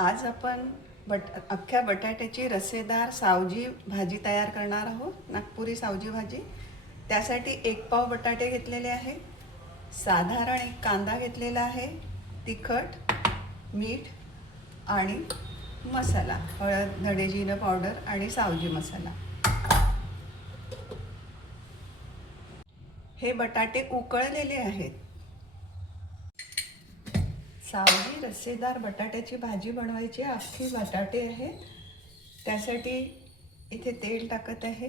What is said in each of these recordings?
आज आपण अख्ख्या बटाट्याची रस्सेदार सावजी भाजी तयार करणार आहोत, नागपुरी सावजी भाजी. त्यासाठी 1 पाव बटाटे घेतलेले आहे, साधारण 1 कांदा घेतलेला आहे, तिखट, मीठ आणि मसाला, हळद, धणे जिरं पावडर आणि सावजी मसाला. हे बटाटे उकळलेले आहेत. सावजी रस्सेदार बटाट्याची भाजी बनवायची. अख्खी बटाटे आहेत. त्यासाठी इथे तेल टाकत आहे,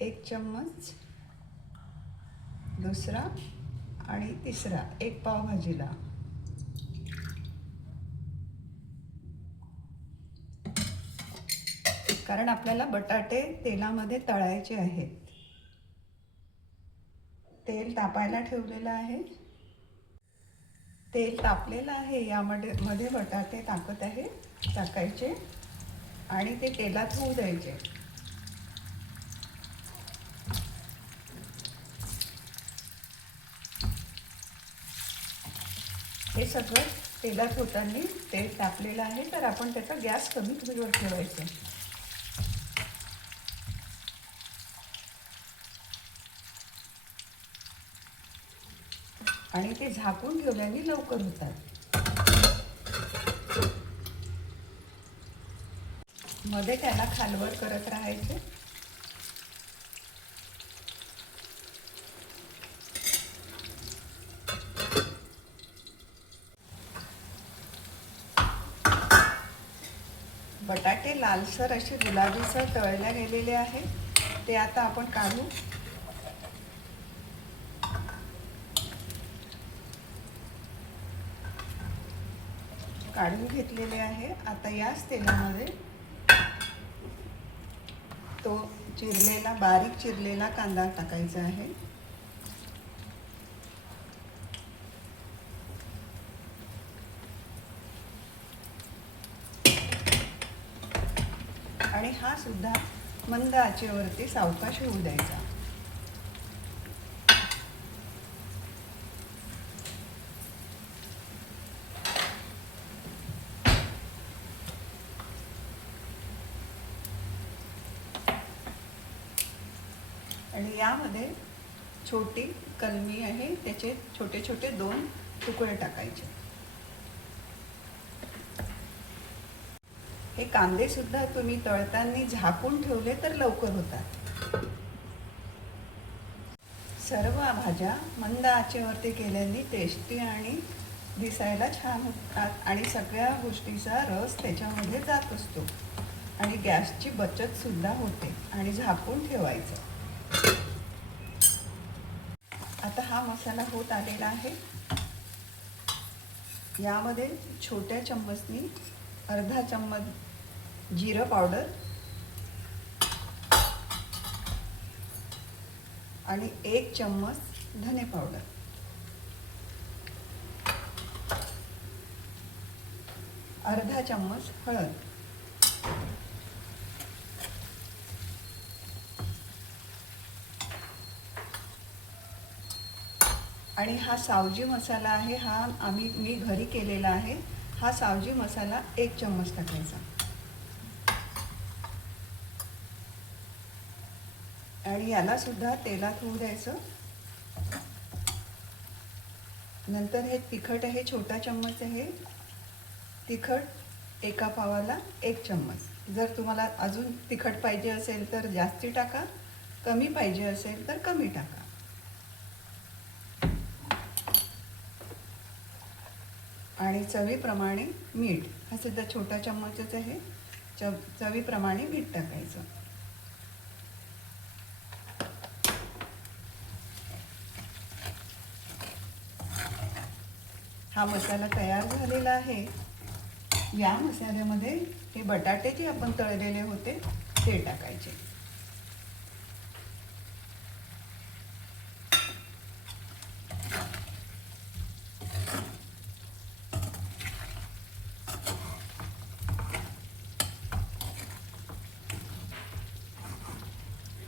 1 चम्मच, दुसरा आणि तिसरा 1 पाव भाजीला. कारण आपल्याला बटाटे तेलामध्ये तळायचे आहेत. तेल तापायला ठेवलेलं आहे. तेल तापलेलं आहे. यामध्ये बटाटे टाकायचे आणि ते तेलात होऊ द्यायचे. हे सगळं तेलात होताना तेल तापलेलं आहे, तर आपण त्याचा गॅस कमी फ्लेवर ठेवायचा आणि ते झाकून ठेवल्याने लवकर होतात. मध्ये त्याला खालवर करत राहायचे. बटाटे लालसर असे गुलाबीसर तळल्या गेलेले आहे. ते आता आपण काढून घेतलेले आहे. आता याच तेलामध्ये तो बारीक चिरलेला कांदा टाकायचा आहे. आणि हा सुद्धा मंद आचेवरती सावकाश होऊ द्यायचा. आणि यामध्ये छोटी कलमी आहे, त्याचे छोटे छोटे 2 तुकडे टाकायचे. हे कांदे सुद्धा तुम्ही तळताना झाकून ठेवले तर लवकर होतात. सर्व भाज्या मंद आचेवरती केल्याने टेस्टी आणि दिसायला छान होतात आणि सगळ्या गोष्टीचा रस त्याच्यामध्ये जात असतो आणि गॅसची बचत सुद्धा होते. आणि झाकून ठेवायचं. आता हा मसाला होत आलेला आहे. यामध्ये छोट्या चम्मचनी अर्धा चम्मच जिरं पावडर आणि 1 चम्मच धने पावडर, अर्धा चम्मच हळद आणि हा सावजी मसाला आहे. हा मी घरी केलेला आहे. हा सावजी मसाला 1 चम्मच टाकायचा आणि याला सुद्धा तेलात होऊ द्यायचं. नंतर हे तिखट आहे, छोटा चम्मच आहे. तिखट 1 पावाला 1 चम्मच. जर तुम्हाला अजून तिखट पाहिजे असेल तर जास्ती टाका, कमी पाहिजे असेल तर कमी टाका. आणि चवीप्रमाणे मीठ, हा सुद्धा छोटा चम्मचच आहे. चवीप्रमाणे मीठ टाकायचं. हा मसाला तयार झालेला आहे. या मसाल्यामध्ये हे बटाटे जे आपण तळलेले होते ते टाकायचे.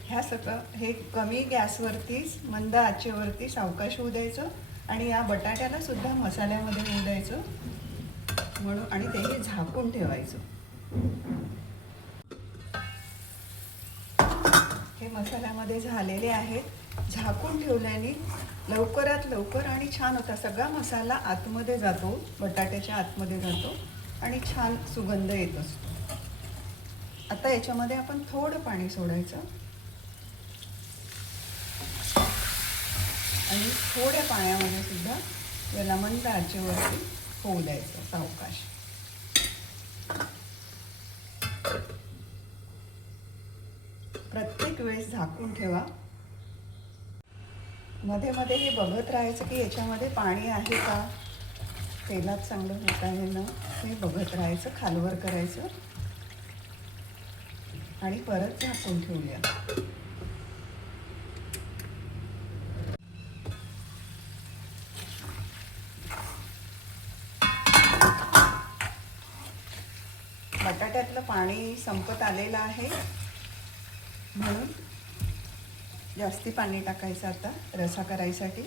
ह्या सगळं हे कमी गॅसवरतीच मंद आचेवरती सावकाश होऊ द्यायचं आणि या बटाट्याला सुद्धा मसाल्यामध्ये होऊ द्यायचं. म्हणून, आणि तेही झाकून ठेवायचं. हे मसाल्यामध्ये झालेले आहेत. झाकून ठेवल्याने लवकरात लवकर आणि छान होता. सगळा मसाला आतमध्ये जातो, बटाट्याच्या आतमध्ये जातो आणि छान सुगंध येत असतो. आता याच्यामध्ये आपण थोडं पाणी सोडायचं आणि थोड्या पाण्यामध्ये सुद्धा याला मंद आचेवरती होऊ द्यायचं सावकाश. प्रत्येक वेळेस झाकून ठेवा. मध्ये मध्ये हे बघत राहायचं की याच्यामध्ये पाणी आहे का, तेलात चांगलं होत आहे ना, हे बघत राहायचं. खालवर करायचं आणि परत झाकून ठेवूया. बटाट्यातलं पाणी संपत आलेलं आहे, म्हणून जास्ती पाणी टाकायचं आता रसा करायसाठी.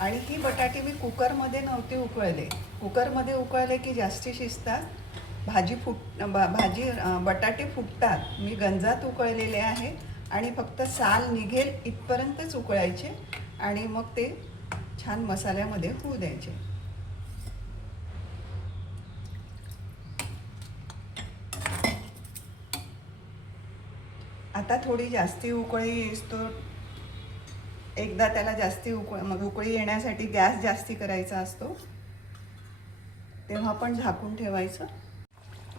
आणि ही बटाटे मी कुकरमध्ये नव्हते उकळले. कुकरमध्ये उकळले की जास्ती शिजतात, बटाटे फुटतात. मी गंजात उकळलेले आहे आणि फक्त साल निघेल इथपर्यंतच उकळायचे आणि मग ते छान मसाल्यामध्ये होऊ द्यायचे. आता थोडी जास्ती उकळी येतो. एकदा त्याला जास्ती उकळी येण्यासाठी गॅस जास्ती करायचा असतो, तेव्हा पण झाकून ठेवायचं.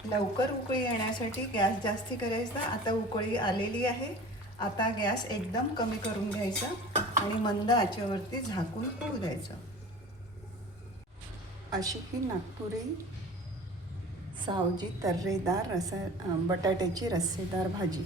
लवकर उकळी येण्यासाठी गॅस जास्ती करायचा. आता उकळी आलेली आहे. आता गॅस एकदम कमी करून घ्यायचा आणि मंद आचेवरती झाकून होऊ द्यायचं. अशी ही नागपुरी सावजी तर्रेदार बटाट्याची रस्सेदार भाजी.